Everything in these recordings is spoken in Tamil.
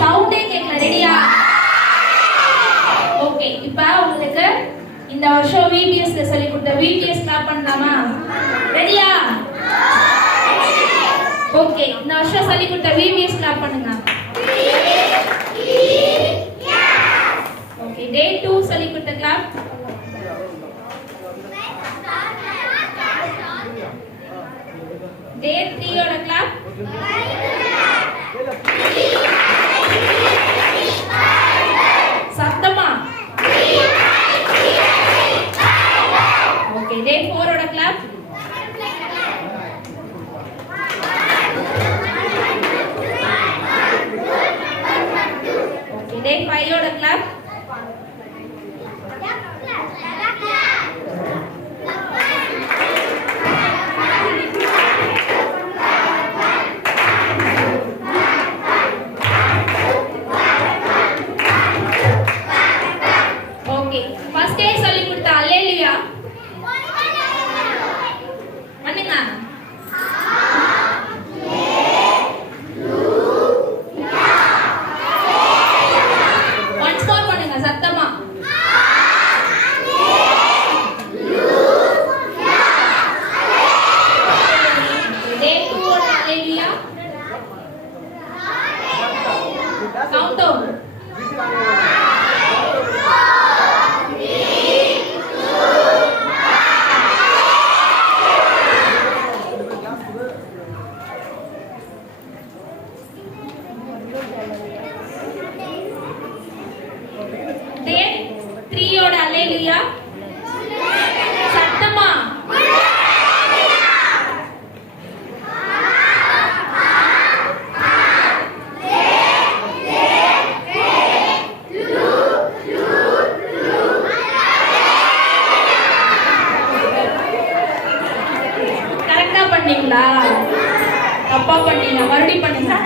சவுண்டே கேட்கல. ரெடியா? ஓகே, இப்போ உங்களுக்கு இந்த வருஷம் விபிஎஸ்ல சொல்லி கொடுத்த விபிஎஸ் கிளாப் பண்ணலாமா? ரெடியா? ஓகே, இந்த வருஷம் சொல்லி கொடுத்த விபிஎஸ் கிளாப் பண்ணுங்க. ஓகே, டே 2 சொல்லி கொடுத்த கிளாப். டே 3 ஓட கிளாப். சத்தமா. ஓகே, டே 4 ஓட கிளாப். ஓகே, டே 5 ஓட கிளாப். தப்பா பண்ணீங்க, மறுபடியும் பண்ணுங்க.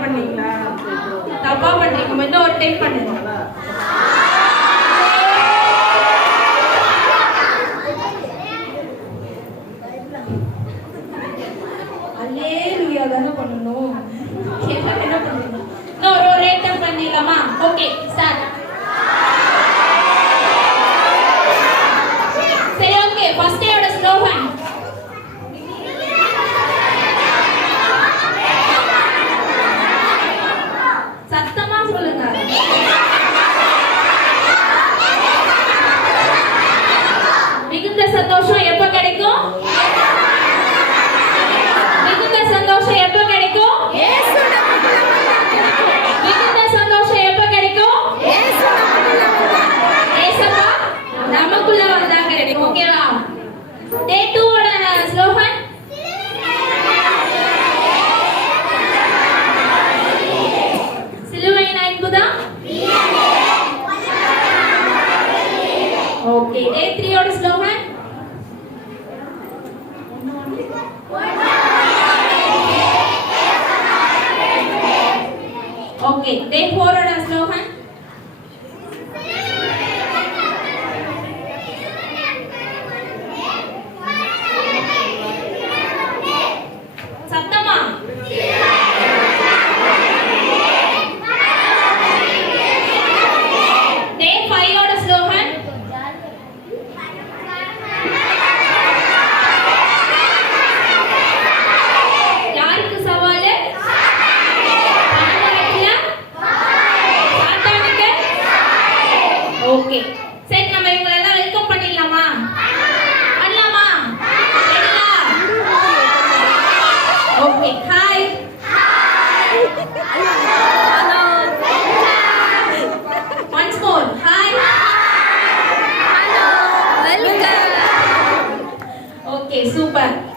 பண்ணீங்களா? தப்பா பண்றீங்க. இன்னும் ஒரு டைம் பண்ணுங்க. அல்லேலூயா தான பண்ணணும். என்ன பண்ணுங்க? இன்னும் ஒரு டைம் பண்ணிடலாமா? Okay, start. சரி, ஓகே. ஃபர்ஸ்ட் டேயோட ஸ்லோகன் சந்தோஷம் எப்ப கிடைக்கும்? மிகுந்த சந்தோஷம் எப்ப கிடைக்கும்? மிகுந்த சந்தோஷம் எப்ப கிடைக்கும்? ஏசப்பா நமக்குள்ள வந்தா கிடைக்கும். ஓகேவா? டே 2 ஓட ஸ்லோகன் சிலுவையின் அன்புதான். ஓகே, டே 3 ஓட ஸ்லோகன் ஓகே, டே 4 ஓட ஸ்லோகன் சத்தமா. டே 5 ஓட ஸ்லோகன் யாருக்கு சவால்? சூப்பர்